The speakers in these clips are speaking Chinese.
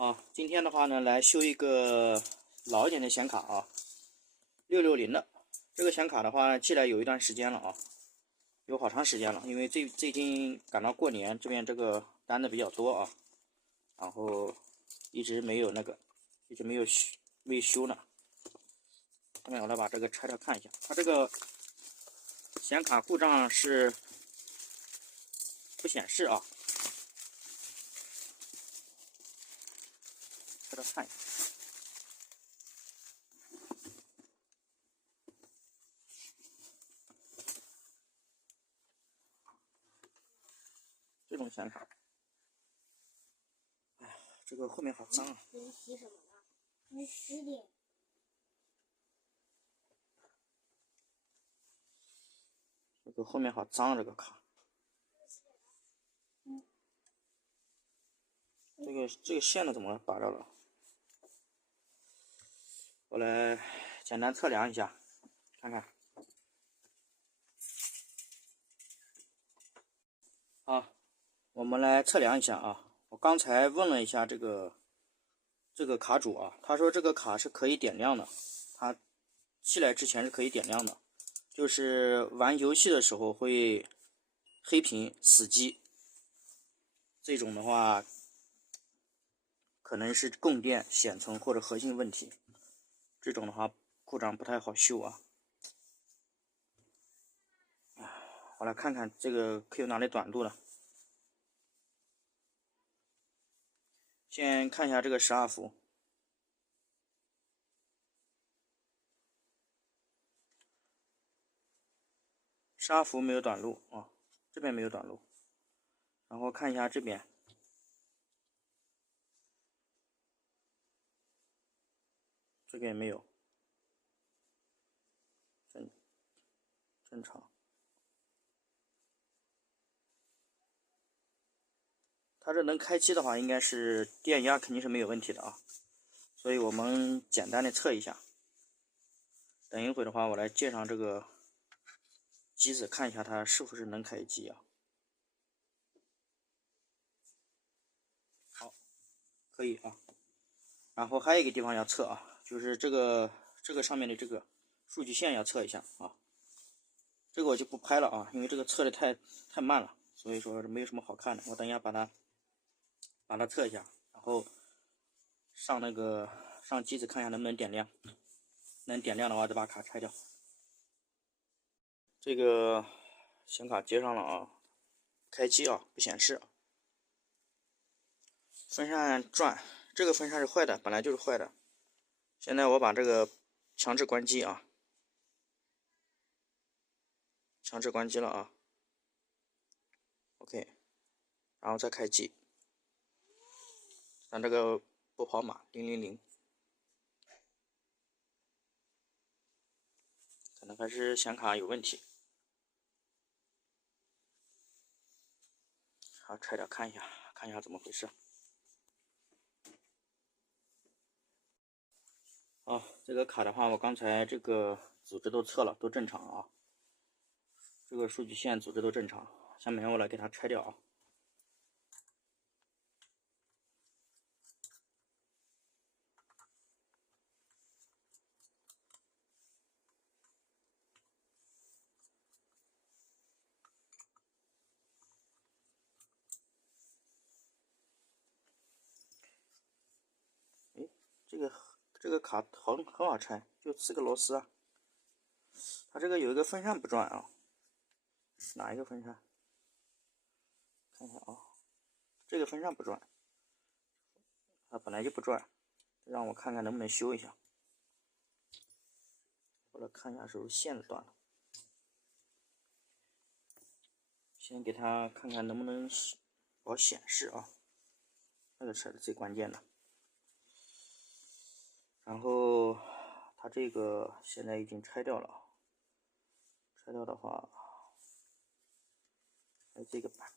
好，今天的话呢，来修一个老一点的显卡啊，660的。这个显卡的话，寄来有一段时间了啊，有好长时间了，因为最近赶到过年，这边这个单子比较多啊，然后一直没有没修呢。下面我来把这个拆掉看一下，它这个显卡故障是不显示啊，拆掉看一下。这种显卡，哎，这个后面好脏啊！你洗什么呢？你洗脸。这个后面好脏啊，这个卡。这个线呢怎么拔着了？我来简单测量一下，看看。好，我们来测量一下啊。我刚才问了一下这个卡主啊，他说这个卡是可以点亮的，他寄来之前是可以点亮的，就是玩游戏的时候会黑屏死机，这种的话可能是供电显存或者核心问题，这种的话故障不太好修啊。我来看看这个可有哪里短路了。先看一下这个12伏，12伏没有短路啊，这边没有短路。然后看一下这边，这边没有，正常。它这能开机的话，应该是电压肯定是没有问题的啊，所以我们简单的测一下。等一会的话，我来接上这个机子，看一下它是不是能开机啊。好，可以啊。然后还有一个地方要测啊，就是这个上面的这个数据线要测一下啊。这个我就不拍了啊，因为这个测的太慢了，所以说没有什么好看的。我等一下把它测一下，然后上机子看一下能不能点亮，能点亮的话再把卡拆掉。这个显卡接上了啊，开机啊，不显示。风扇转，这个风扇是坏的，本来就是坏的。现在我把这个强制关机啊，强制关机了啊。OK， 然后再开机，咱这个不跑码000，可能还是显卡有问题。好，拆掉看一下怎么回事。好，这个卡的话，我刚才这个组织都测了，都正常啊。这个数据线组织都正常，下面我来给它拆掉啊。哎，这个卡很好拆，就4个螺丝啊。它这个有一个风扇不转啊，哪一个风扇？看一下啊，这个风扇不转，它本来就不转，让我看看能不能修一下。我来看一下是不是线子断了，先给它看看能不能保显示啊，这个才是最关键的。然后它这个现在已经拆掉了，拆掉的话，还有这个板子。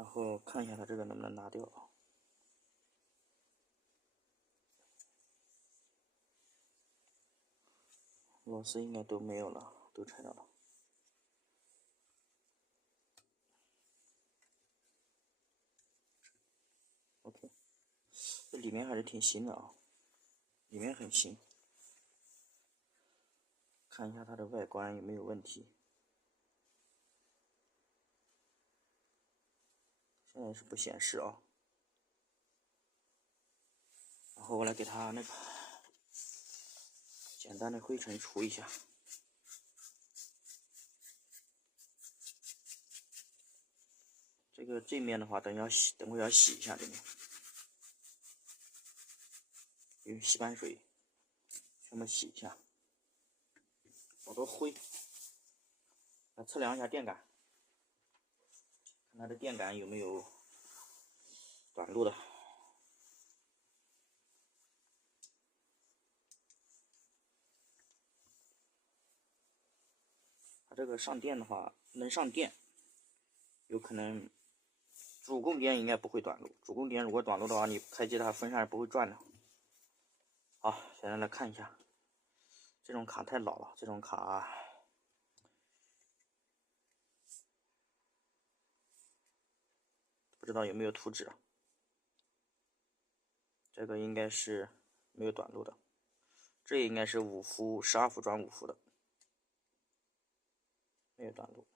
然后看一下它这个能不能拿掉啊。螺丝应该都没有了，都拆掉了。OK， 这里面还是挺新的啊，里面很新。看一下它的外观有没有问题。现在是不显示啊。然后我来给它那个简单的灰尘除一下。这面的话，等会要洗一下这面，用洗板水全部洗一下，好多灰。来测量一下电感，看它的电感有没有短路的。它这个上电的话，能上电，有可能主供电应该不会短路。主供电如果短路的话，你开机它风扇是不会转的。好，现在来看一下，这种卡太老了，这种卡不知道有没有图纸。这个应该是没有短路的，这应该是5伏12伏转5伏的，没有短路。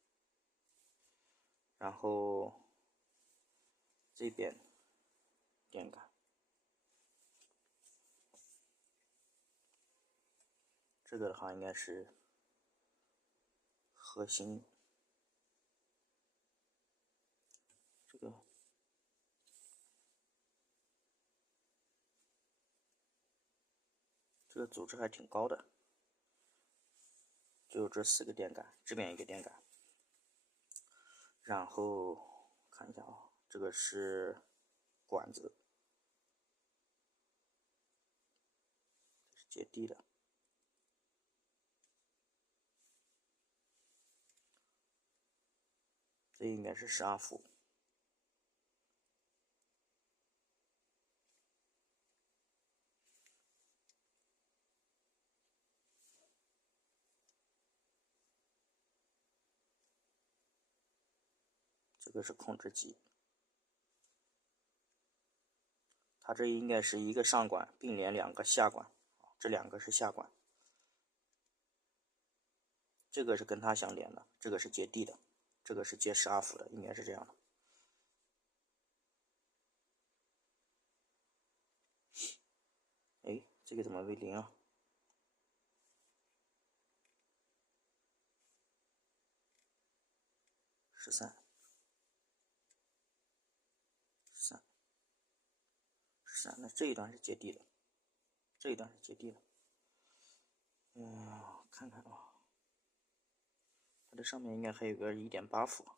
然后这边电感，这个的话应该是核心，这个组织还挺高的，就有这4个电感，这边一个电感。然后看一下啊，这个是管子，这是接地的。这应该是12伏。这个是控制机，它这应该是一个上管并联2个下管，这2个是下管，这个是跟它相连的，这个是接地的，这个是接12伏的，应该是这样的。哎，这个怎么为0啊？13，那这一段是接地的，这一段是接地的。看看啊，它这上面应该还有个1.8伏。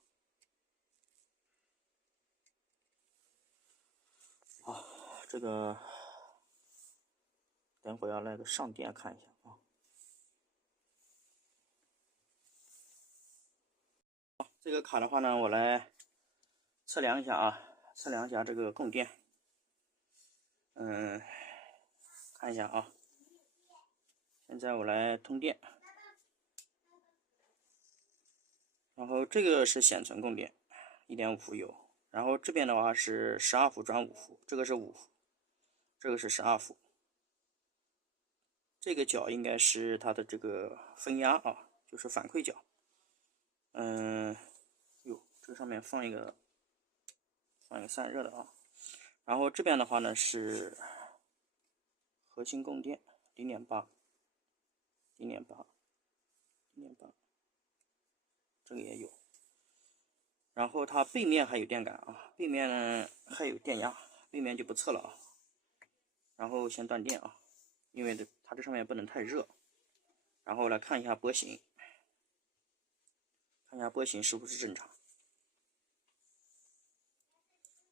好，这个等会要来个上电看一下啊。这个卡的话呢，我来测量一下啊，测量一下这个供电。看一下啊，现在我来通电，然后这个是显存供电，1.5伏有，然后这边的话是12伏转5伏，这个是5伏，这个是12伏。这个角应该是它的这个分压啊，就是反馈角。这上面放一个散热的啊。然后这边的话呢是核心供电0.8，这个也有。然后它背面还有电感啊，背面呢还有电压，背面就不测了啊。然后先断电啊，因为它这上面不能太热。然后来看一下波形，看一下波形是不是正常。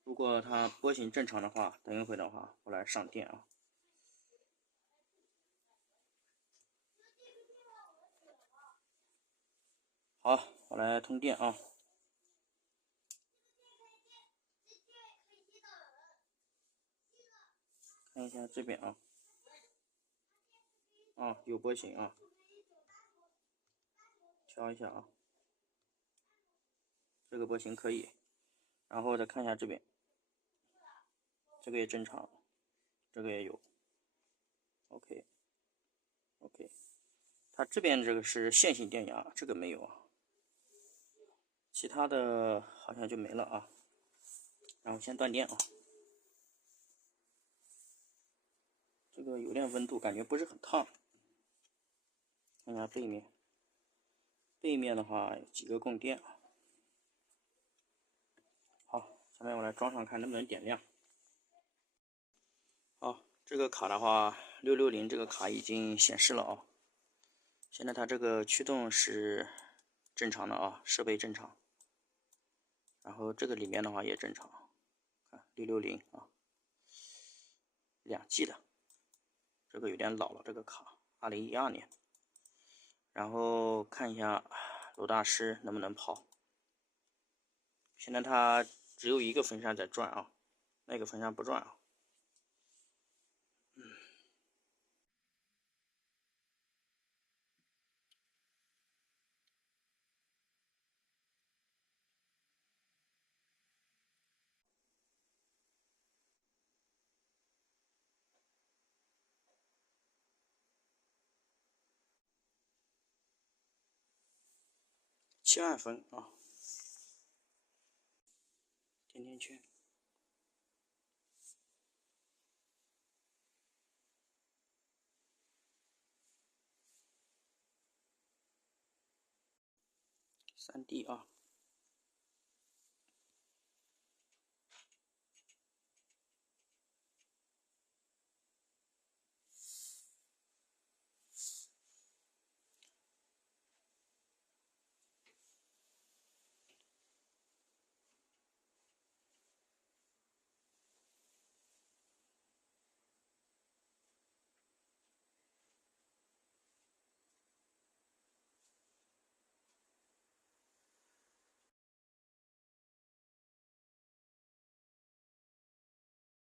如果它波形正常的话，等一会的话我来上电啊。好，我来通电啊。看一下这边啊，有波形啊，调一下啊，这个波形可以。然后再看一下这边，这个也正常，这个也有。OK， 它这边这个是线性电压，这个没有啊，其他的好像就没了啊。然后先断电啊，这个有点温度，感觉不是很烫。看一下背面，背面的话有几个供电啊。好，下面我来装上看能不能点亮。好，这个卡的话，660这个卡已经显示了啊。现在它这个驱动是正常的啊，设备正常。然后这个里面的话也正常，看660啊，2G 的，这个有点老了，这个卡2012年。然后看一下罗大师能不能跑。现在它只有一个风扇在转啊，那个风扇不转啊。7万分啊，甜甜圈。3D 啊。